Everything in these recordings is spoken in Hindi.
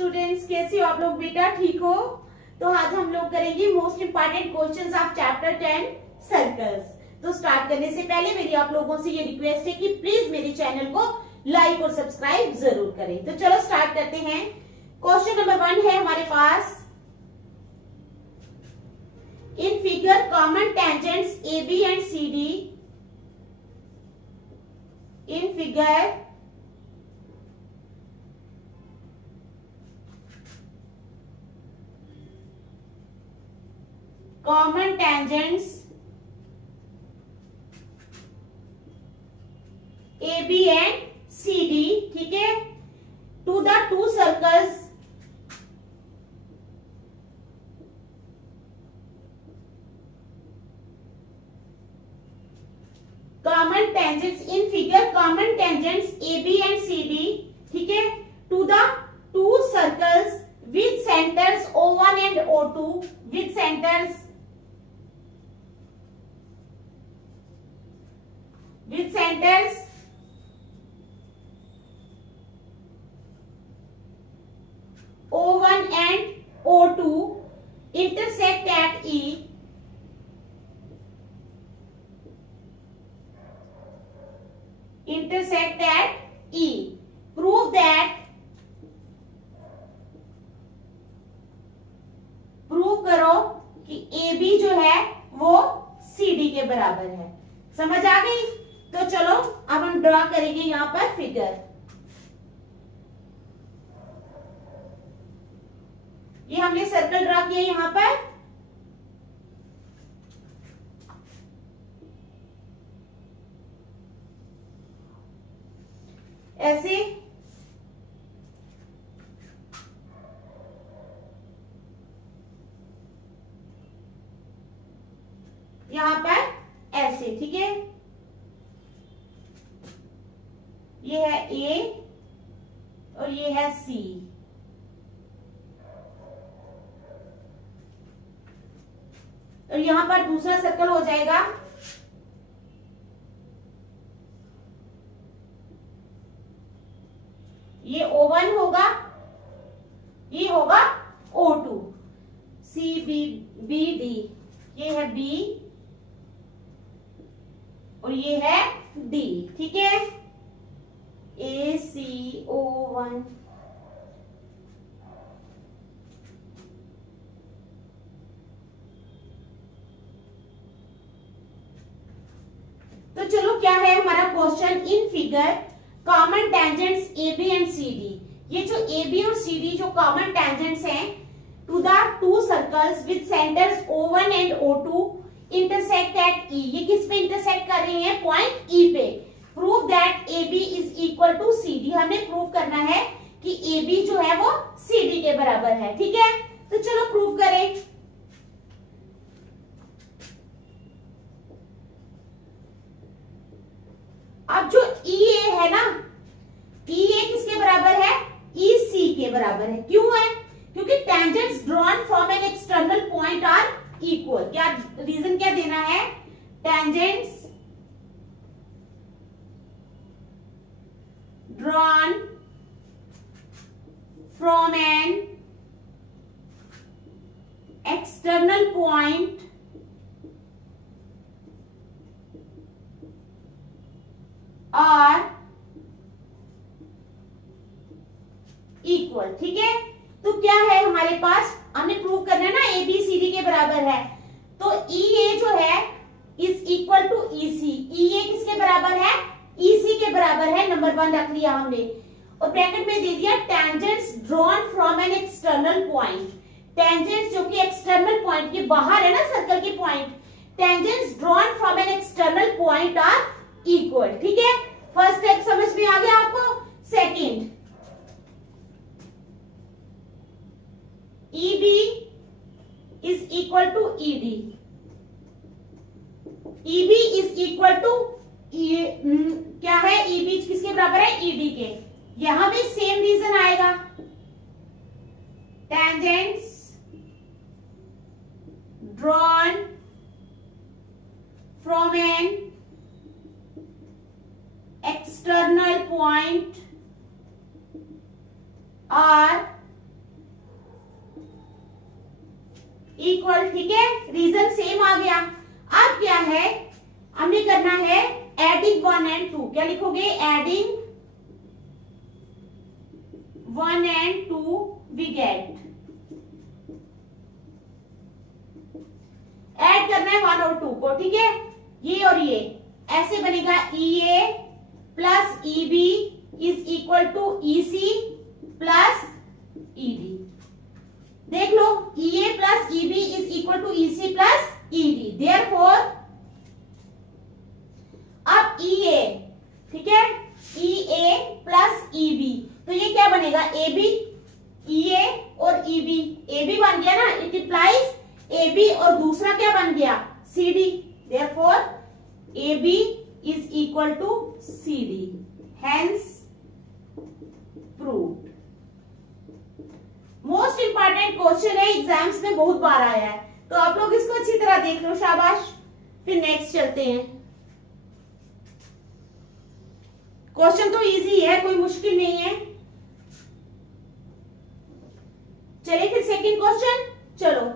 स्टूडेंट्स, कैसे हो आप लोग बेटा? ठीक हो? तो आज हम लोग करेंगे most important questions of chapter 10 circles. तो स्टार्ट करने से पहले मेरी आप लोगों से ये रिक्वेस्ट है कि प्लीज मेरे चैनल को लाइक और सब्सक्राइब जरूर करें। तो चलो स्टार्ट करते हैं। क्वेश्चन नंबर 1 है हमारे पास। In figure common tangents AB and CD। In figure common tangents AB and CD, ठीक है, to the two circles common tangents in figure common tangents AB and CD, ठीक है, to the two circles with centers O1 and O2 with centers O1 and O2 intersect at E. Intersect at E. Prove करो कि AB जो है वो CD के बराबर है। समझ आ गई? तो चलो अब हम ड्रॉ करेंगे यहां पर फिगर। ये हमने सर्कल ड्रॉ किया यहां पर। ऐसे यहां पर ऐसे, ठीक है। ये है A और ये है C। और यहां पर दूसरा सर्कल हो जाएगा ये O1 होगा, ये होगा O2। CBD, ये है B और ये है D, ठीक है। ACO1 तो चलो क्या है हमारा question. In figure common tangents AB and CD। ये जो AB और CD जो कॉमन टेंजेंट्स हैं to the two circles with centres O1 and O2 intersect at E। ये किस पे इंटरसेक्ट कर रही हैं? पॉइंट E पे। Prove that AB is equal to CD। हमें प्रूव करना है कि AB जो है वो CD के बराबर है, ठीक है। तो चलो प्रूव करें। अब जो EA है ना, EA किसके बराबर है? EC के बराबर है। क्यों है? क्योंकि tangents drawn from an external point are equal. क्या रीजन क्या देना है? Tangents drawn from an external point are equal, ठीक है। तो क्या है हमारे पास? हमने प्रूव करना है ना ABCD के बराबर है। तो EA जो है is equal to EC। EA किसके बराबर है? EC के बराबर है। नंबर 1 रख लिया हमने और ब्रैकेट में दे दिया tangents drawn from an external point. Tangents जो कि एक्सटर्नल पॉइंट के बाहर है ना सर्कल के point. Tangents drawn from an external point are equal, ठीक है। फर्स्ट स्टेप समझ में आ गया आपको? Second, EB is equal to ED। EB is equal to क्या है? EB किसके बराबर है? ED के। यहां भी सेम रीजन आएगा। Tangents drawn from an external point are equal, ठीक है, रीजन सेम आ गया। अब क्या है, हमें करना है एडिंग 1 and 2। क्या लिखोगे, adding 1 and 2 we get, add करना है 1 और 2 को, ठीक है, ये और ये ऐसे बनेगा। EA plus EB is equal to EC plus ED। देख लो, EA plus EB is equal to EC plus ED। Therefore अब EA, ठीक है, EA प्लस EB, तो ये क्या बनेगा, AB, EA और EB। AB बन गया ना, इट इंप्लाइज AB, और दूसरा क्या बन गया, CD। Therefore AB is equal to CD, hence proved. Most important question है, एग्जाम्स में बहुत बार आया है, तो आप लोग इसको अच्छी तरह देख लो, शाबाश। फिर नेक्स्ट चलते हैं। क्वेश्चन तो इजी है, कोई मुश्किल नहीं है। चलिए फिर सेकंड क्वेश्चन, चलो।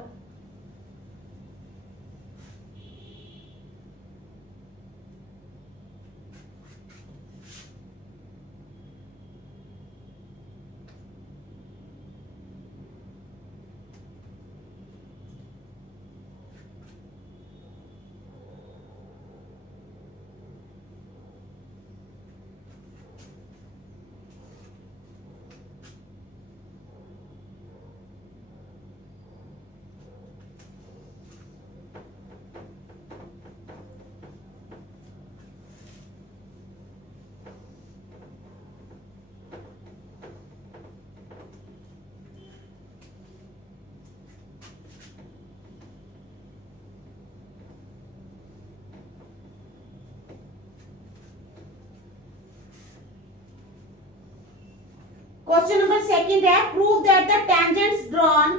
क्वेश्चन नंबर सेकंड है, prove that the tangents drawn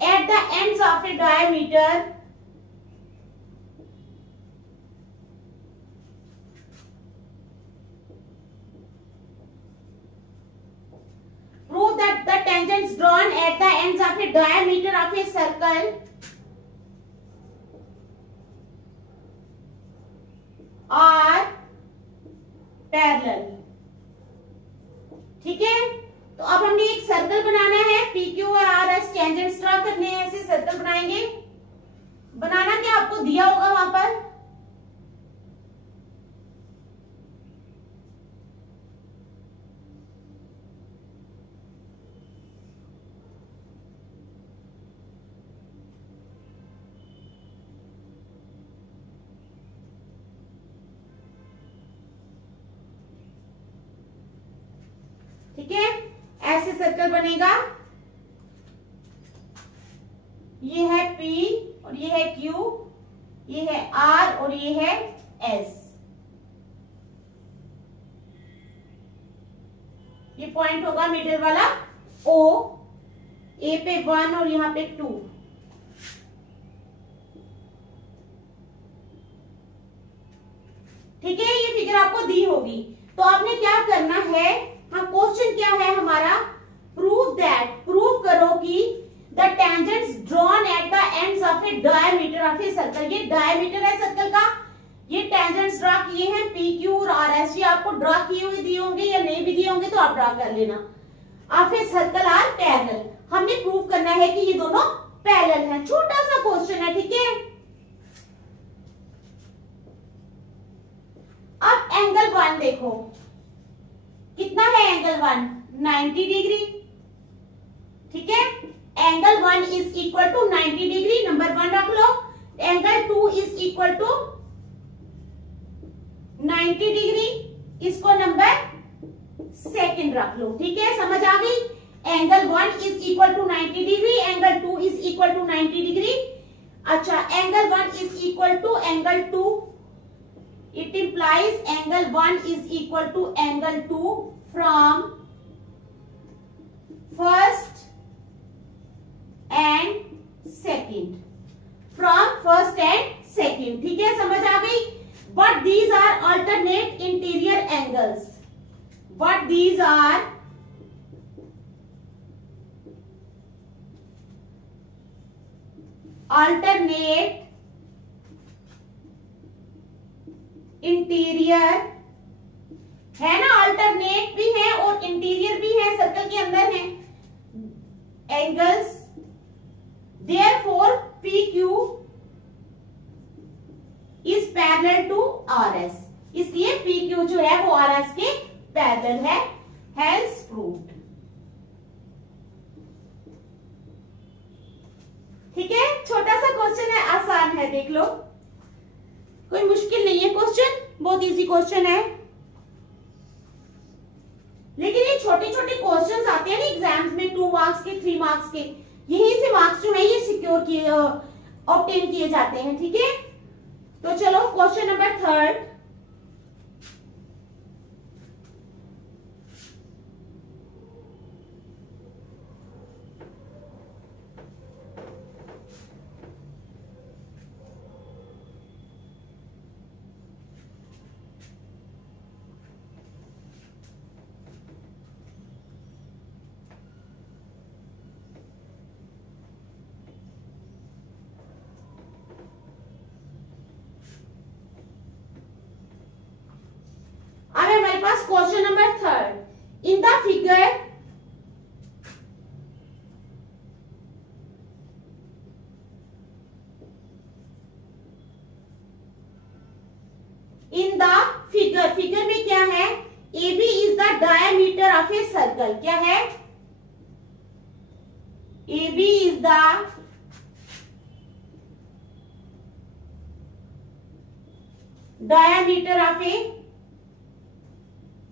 at the ends of a diameter drawn at the ends of a diameter of a circle are parallel। ठीक है, तो अब हमने एक सर्कल बनाना है, PQ और RS टेंजेंट्स ड्रॉ करने हैं, ऐसे सर्कल बनाएंगे। बनाना क्या आपको दिया होगा वहां पर, ठीक है, ऐसे सर्कल बनेगा। ये है P और ये है Q, ये है R और ये है S। ये पॉइंट होगा मिडिल वाला O, A पे 1 और यहां पे 2। ठीक है, ये फिगर आपको दी होगी। तो आपने क्या करना है, हाँ, क्वेश्चन क्या है हमारा, प्रूव दैट, प्रूव करो कि the tangents drawn at the ends of A diameter of a circle. ये डायमीटर है सर्कल का, ये टेंजेंट्स ड्रॉ किए हैं PQ और RS। ये आपको ड्रॉ किए हुए दिए होंगे या नहीं भी दिए होंगे तो आप ड्रॉ कर लेना। Of a circle are parallel, हमने प्रूव करना है कि ये दोनों पैरेलल हैं। छोटा सा क्वेश्चन है, ठीक है। अब एंगल 1 देखो, कितना है एंगल 1, 90 डिग्री। ठीक है, angle 1 is equal to 90 degree, number 1 रख लो। Angle 2 is equal to 90 degree, इसको नंबर 2 रख लो। ठीक है, समझ आ गई। Angle 1 is equal to 90 degree, angle 2 is equal to 90 degree. अच्छा, angle 1 is equal to angle 2, it implies angle 1 is equal to angle 2 from first and second, from first and second, ठीक है, समझ आ गई। But these are alternate interior angles, but these are alternate interior, है ना, अल्टरनेट भी है और इंटीरियर भी है, सर्कल के अंदर है angles, therefore PQ is parallel to RS, इसलिए PQ जो है वो RS के पैरेलल है, हेंस प्रूव्ड। ठीक है, छोटा सा क्वेश्चन है, आसान है, देख लो, कोई मुश्किल नहीं है क्वेश्चन, बहुत इजी क्वेश्चन है। लेकिन ये छोटे छोटे क्वेश्चंस आते हैं ना एग्जाम्स में, 2 मार्क्स के, 3 मार्क्स के, यहीं से मार्क्स जो है ये सिक्योर किए, ऑब्टेन किए जाते हैं, ठीक है। तो चलो question number 3। Question number 3, in the figure figure में क्या है, AB is the diameter of a circle, क्या है, AB is the diameter of a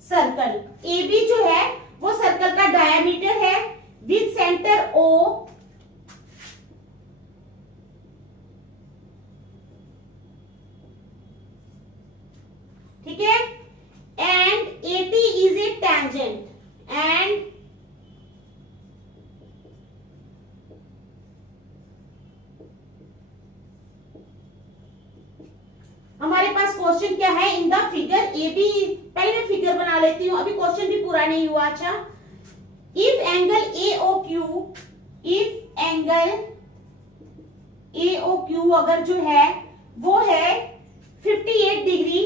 circle, AB जो है वो सर्कल का डायमीटर है, विद सेंटर O, ठीक है, and AT is a tangent, and हमारे पास क्वेश्चन क्या है, इन द फिगर AB, पहले मैं फिगर बना लेती हूं, अभी क्वेश्चन भी पूरा नहीं हुआ। अच्छा, इफ एंगल AOQ अगर जो है वो है 58 डिग्री,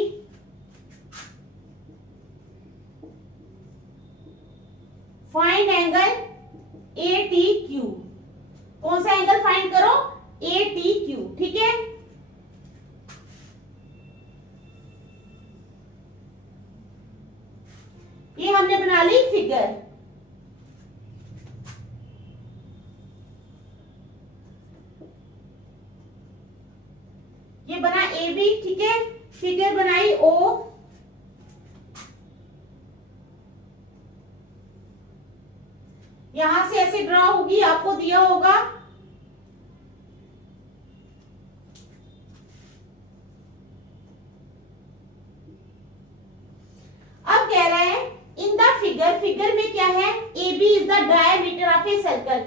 फाइंड एंगल ATQ, कौन सा एंगल फाइंड करो, ATQ, ठीक है। ये हमने बना ली फिगर, ये बना AB, ठीक है, फिगर बनाई O, यहां से ऐसे ड्रॉ होगी, आपको दिया होगा, अब कह रहे हैं इन द फिगर में क्या है, AB is the diameter of a circle,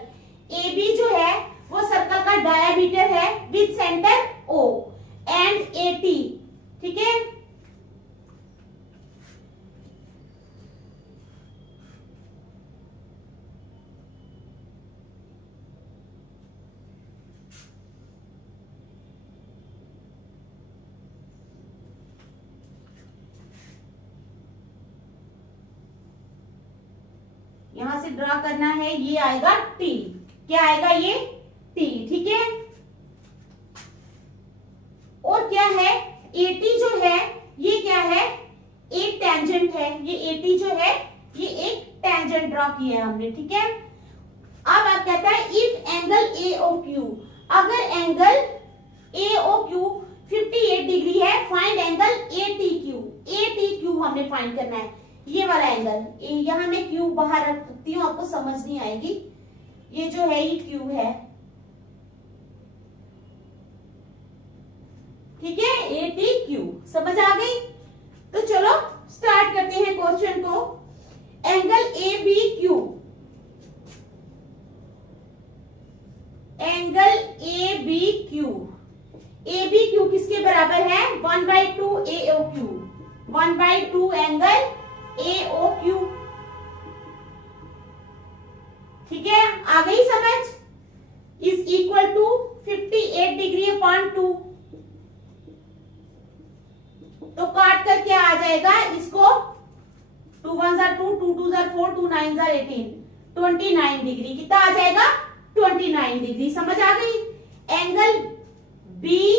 AB जो है वो सर्कल का डायमीटर है, with centre O and AT, ठीक है। यहां से ड्रा करना है, ये आएगा T, क्या आएगा ये T, ठीक है। और क्या है, AT जो है ये क्या है, एक टेंजेंट है, ये AT जो है ये एक टेंजेंट ड्रॉ किया है हमने, ठीक है। अब आप कहता है इफ एंगल AOQ, अगर एंगल AOQ 58 डिग्री है, फाइंड एंगल ATQ, ATQ हमने फाइंड करना है, ये वाला एंगल, यहां मैं Q बाहर रखती हूं, आपको समझ नहीं आएगी, ये जो है ये Q है, ठीक है, ATQ, समझ आ गई। तो चलो स्टार्ट करते हैं क्वेश्चन को। Angle ABQ 1/2 angle AOQ। ठीक है, आ गई समझ? Is equal to 58 degree upon 2। तो काट कर क्या आ जाएगा इसको, 2 1 2, 2 2 4, 2 9 18, 29 डिग्री। कितना आ जाएगा? 29 डिग्री। समझ आ गई? Angle BAT,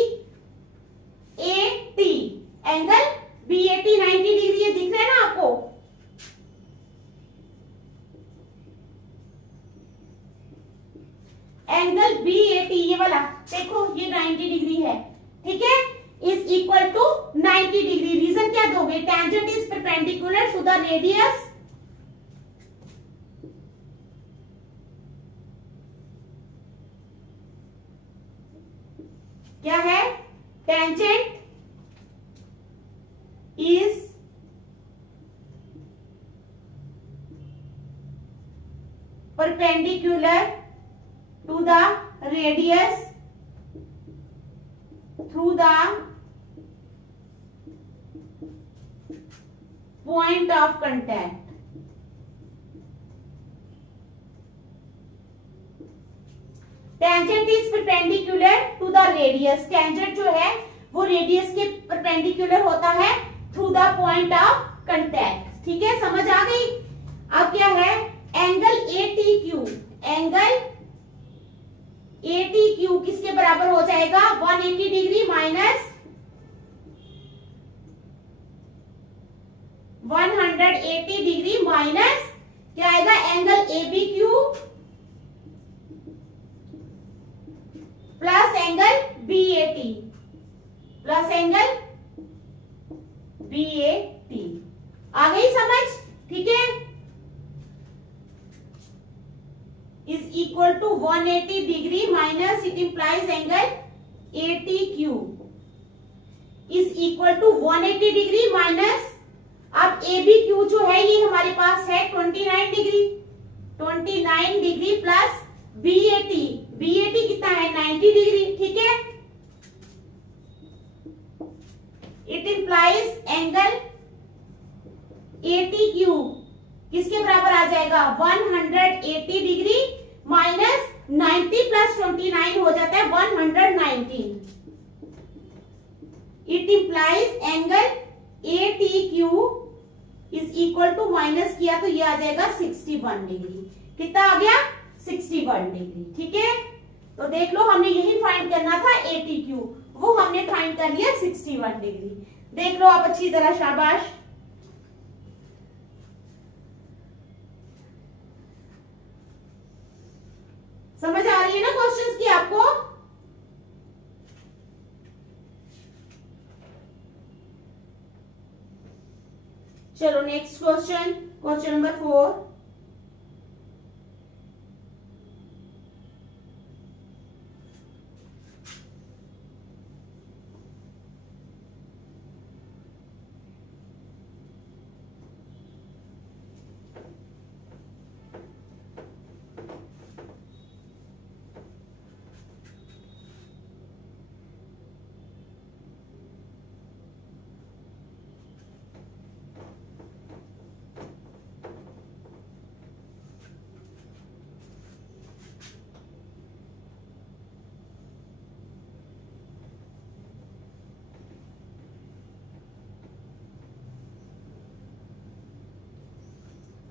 angle BAT 90 degree, ये दिख रहा है ना आपको? एंगल BAT ये वाला देखो, ये 90 डिग्री है। ठीक है, is equal to 90 degree. Reason क्या दोगे? Tangent is perpendicular to the radius क्या है? Tangent is perpendicular to the radius through the point of contact. Tangent is perpendicular to the radius. Tangent जो है वो रेडियस के परपेंडिकुलर होता है through the point of contact. ठीक है, समझ आ गई? अब क्या है? एंगल ATQ, एंगल ATQ किसके बराबर हो जाएगा? 180 डिग्री माइनस 180 डिग्री माइनस क्या आएगा? Angle ABQ plus angle BAT, plus angle BAT। आ गई समझ? ठीक है, is equal to 180 degree minus it implies angle ATQ is equal to 180 degree minus, अब ABQ जो है ये हमारे पास है 29 degree, 29 degree plus BAT, BAT कितना है? 90 डिग्री। ठीक है, इट इंप्लाइज एंगल ATQ किसके बराबर आ जाएगा? 180 डिग्री माइनस 90 प्लस 29 हो जाता है 119। It implies angle ATQ is equal to, minus किया तो ये आ जाएगा 61 डिग्री। कितना आ गया? 61 डिग्री। ठीक है, तो देख लो, हमने यही फाइंड करना था ATQ, वो हमने फाइंड कर लिया 61 डिग्री। देख लो आप अच्छी तरह, शाबाश। समझ आ रही है ना क्वेश्चंस की आपको? चलो नेक्स्ट क्वेश्चन, क्वेश्चन नंबर 4।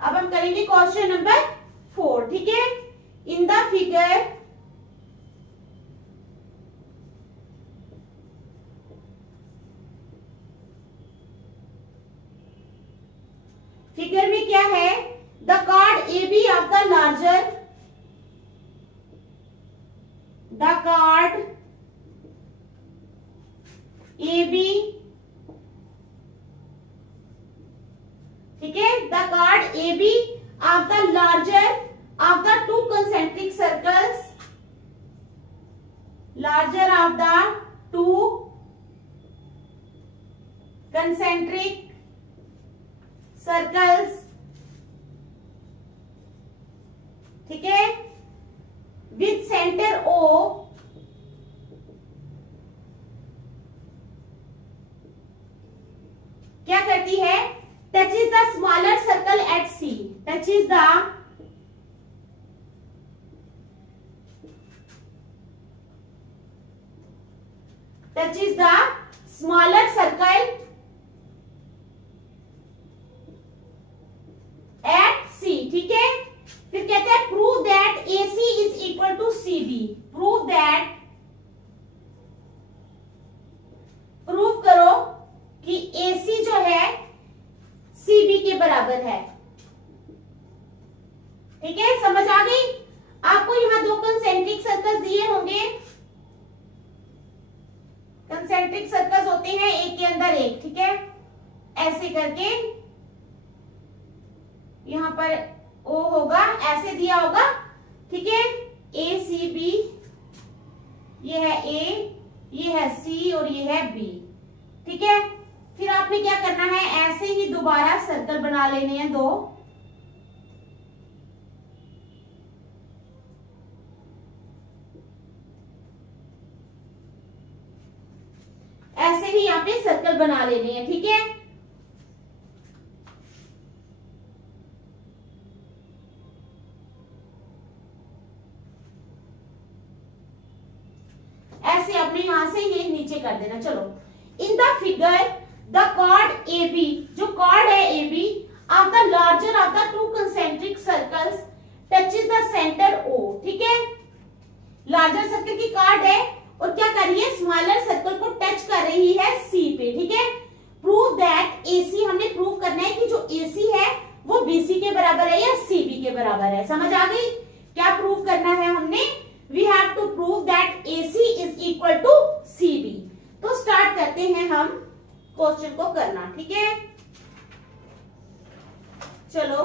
अब हम करेंगे क्वेश्चन नंबर 4। ठीक है, इन द फिगर फिगर में क्या है? The chord AB of the larger, the chord AB, ठीक है, the chord AB of the larger of the two concentric circles, larger of the two concentric circles. ठीक है, विथ सेंटर O क्या करती है, touches the smaller circle at C, touches the smaller circle at C, ठीक है। फिर कहते हैं prove that AC is equal to CB, prove करो कि AC जो है CB के बराबर है, ठीक है। समझ आ गई आपको। यहां दो कंसेंट्रिक सर्कल्स दिए होंगे, कंसेंट्रिक सर्कल्स होते हैं एक के अंदर एक, ठीक है। ऐसे करके यहां पर O होगा, ऐसे दिया होगा, ठीक है। ACB, ये है A, ये है C और ये है B, ठीक है। फिर आपने क्या करना है, ऐसे ही दोबारा सर्कल बना लेने हैं दो, ऐसे ही यहाँ पे सर्कल बना लेने हैं, ठीक है। ऐसे अपने यहां से ये नीचे कर देना। चलो, in the figure the chord AB, जो कॉर्ड है AB of the larger of the two concentric circles touches the centre O, ठीक है। लार्जर सर्कल की कॉर्ड है और क्या कर रही है, स्मॉलर सर्कल को टच कर रही है C पे, ठीक है। प्रूव दैट AC, हमने प्रूव करना है कि जो AC है वो BC के बराबर है या CB के बराबर है। समझ आ गई, क्या प्रूव करना है हमने, we have to prove that AC is equal to CB। तो स्टार्ट करते हैं हम क्वेश्चन को करना, ठीक है। चलो,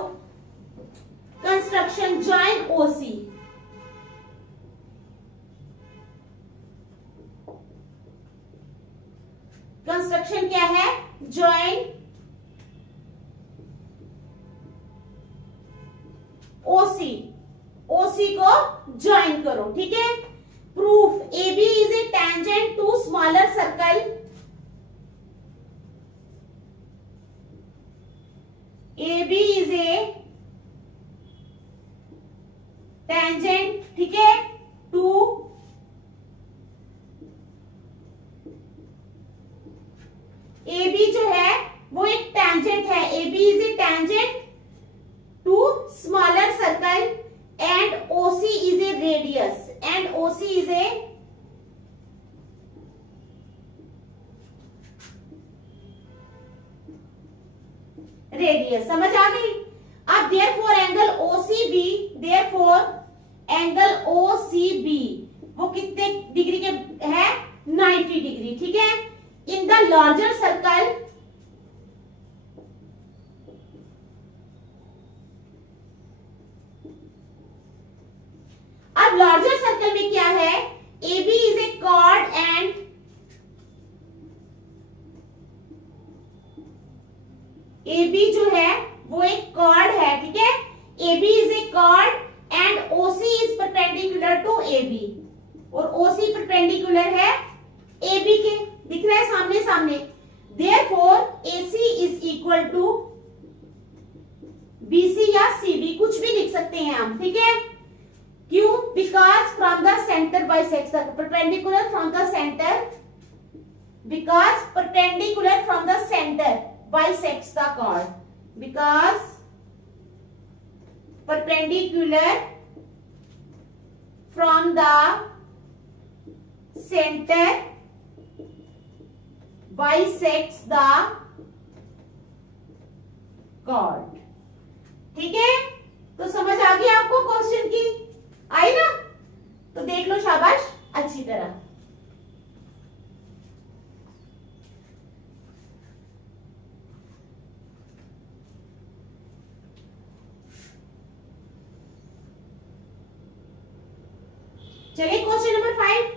कंस्ट्रक्शन जॉइन OC, कंस्ट्रक्शन क्या है, जॉइन OC, OC को ज्वाइन करो, ठीक है। Proof AB is a tangent to smaller circle, AB is a tangent, ठीक है, टू AB जो है वो एक टेंजेंट है, AB is a tangent to smaller circle and OC is a radius, and OC is a radius। समझ आ गई। अब therefore angle OCB, therefore angle OCB वो कितने डिग्री के है, 90 डिग्री, ठीक है। इन द लार्जर सर्कल, अब लार्जर सर्कल में क्या है, AB is a chord and AB जो है वो एक कॉर्ड है, ठीक है। AB is a chord and OC is perpendicular to AB, और OC परपेंडिकुलर है AB के, दिख रहा है सामने सामने। Therefore AC is equal to BC या CB, कुछ भी लिख सकते हैं हम, ठीक है। क्यों, because from the centre bisects the perpendicular from the centre, because perpendicular from the centre bisects the chord, because perpendicular from the centre bisects the chord, ठीक है। तो समझ आ गई आपको क्वेश्चन की, आई ना, तो देख लो शाबाश अच्छी तरह। चलिए क्वेश्चन नंबर 5,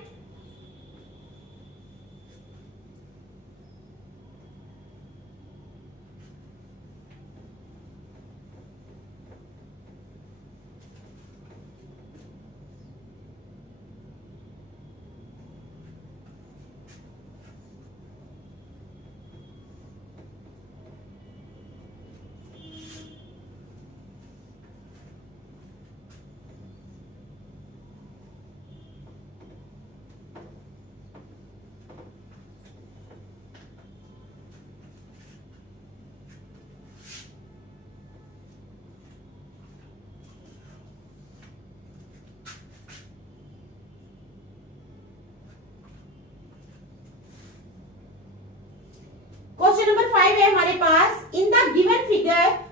5 है हमारे पास, इन द गिवन फिगर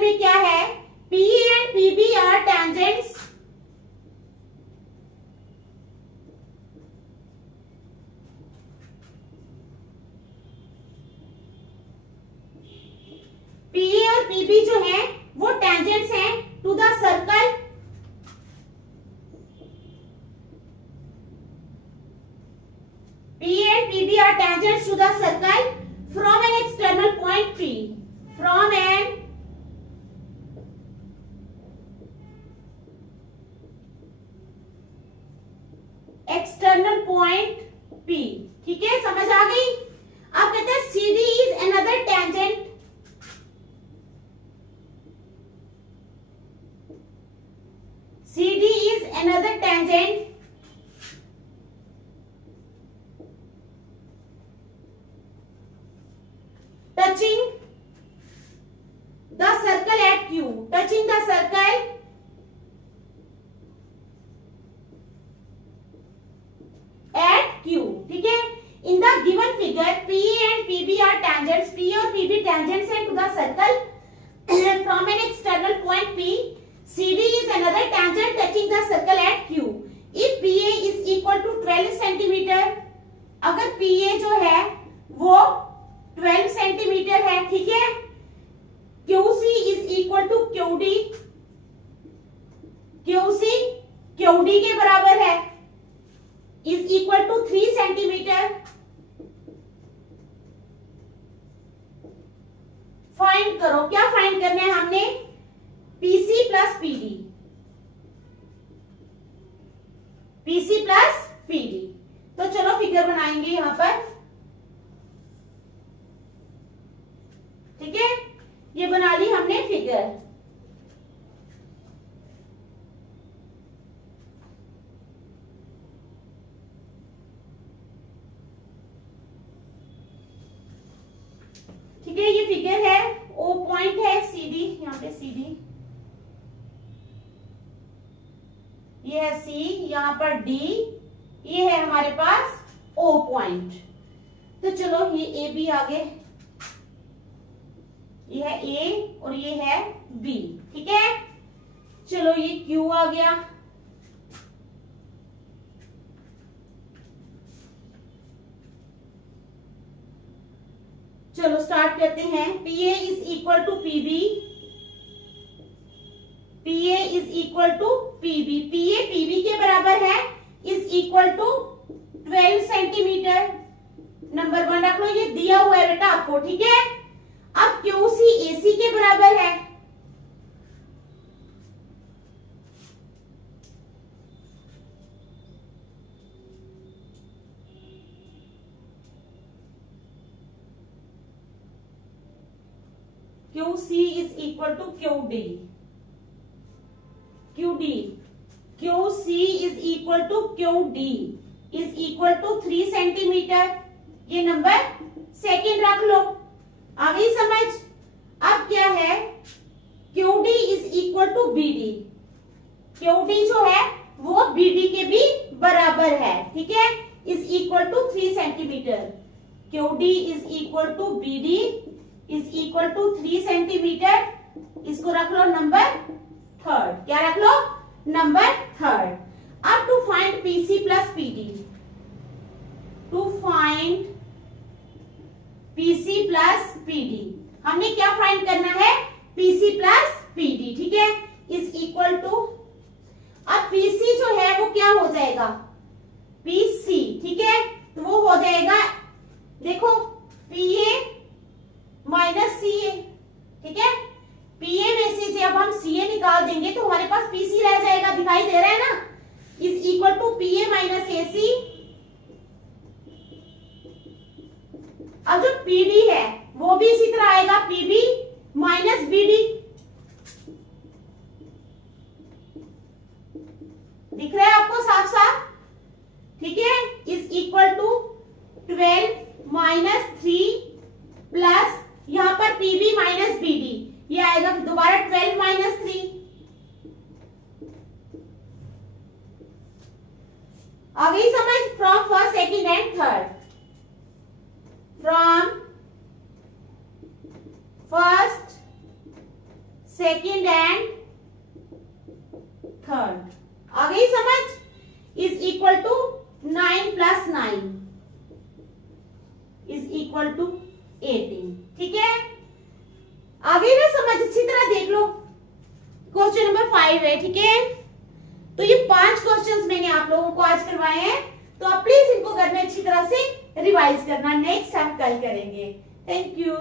में क्या है, PA and PB are tangents, PA और PB जो है वो टेंजेंट्स हैं to the circle PA and PB are tangents to the circle from an external point P. From an external point P. ठीक है, समझ आ गई। अब कहते हैं CD is another tangent. CD is another tangent touching the circle at Q. Touching the circle at Q. ठीक है, in the given figure PA and PB are tangents. PA और PB tangents हैं to the circle from an external point P. CD is another tangent touching the circle at Q. If PA is equal to 12 centimetre, अगर PA जो है वो 12 सेंटीमीटर है, ठीक है, QC is equal to QD, QC QD के बराबर है, is equal to 3 centimetre. Find करो, क्या फाइंड करना है हमने, PC plus PD, PC plus PD। तो चलो फिगर बनाएंगे यहां पर, ठीक है, ये बना ली हमने फिगर। ठीक है, ये फिगर है, O पॉइंट है, CD यहाँ पे CD, ये है C, यहाँ पर D, ये है हमारे पास O पॉइंट। तो चलो ये AB आगे, ये है A और ये है B, ठीक है। चलो ये Q आ गया, चलो स्टार्ट करते हैं। PA is equal to PB, PA is equal to PB, PA PB के बराबर है, is equal to 12 centimetre. Number 1 रख लो, ये दिया हुआ है बेटा आपको, ठीक है। अब QC AC के बराबर है, QC is equal to QD, QD, QC is equal to QD is equal to 3 centimetre. ये नंबर 2 रख लो, आ गई समझ। अब क्या है, QD is equal to BD, QD जो है वो BD के भी बराबर है, ठीक है, is equal to 3 centimetre. QD is equal to BD is equal to 3 centimetre. इसको रख लो नंबर 3, क्या रख लो, नंबर 3। अब to find PC plus PD, to find PC plus PD, हमने क्या फाइंड करना है, PC प्लस PD, ठीक है, इज इक्वल टू, अब PC जो है वो क्या हो जाएगा, PC, ठीक है, तो वो हो जाएगा, देखो PA माइनस CA, ठीक है, PA में से जब हम CA निकाल देंगे तो हमारे पास PC रह जाएगा, दिखाई दे रहा है ना, is equal to PA minus AC। अब जो PD है वो भी इसी तरह आएगा, PB माइनस BD, दिख रहा है आपको साफ साफ, ठीक है, is equal to 12 minus 3 plus यहां पर PB माइनस BD, ये आएगा दोबारा 12 माइनस 3, आ गई समझ? From first, second and third, from first, second and third, आ गई समझ? Is equal to 9 + 9 is equal to 18। ठीक है, आ गई ना समझ? अच्छी तरह देख लो, क्वेश्चन नंबर 5 है। ठीक है, तो ये 5 क्वेश्चंस मैंने आप लोगों को आज करवाए हैं, तो आप प्लीज इनको घर में अच्छी तरह से रिवाइज करना। नेक्स्ट हम कल करेंगे। Thank you.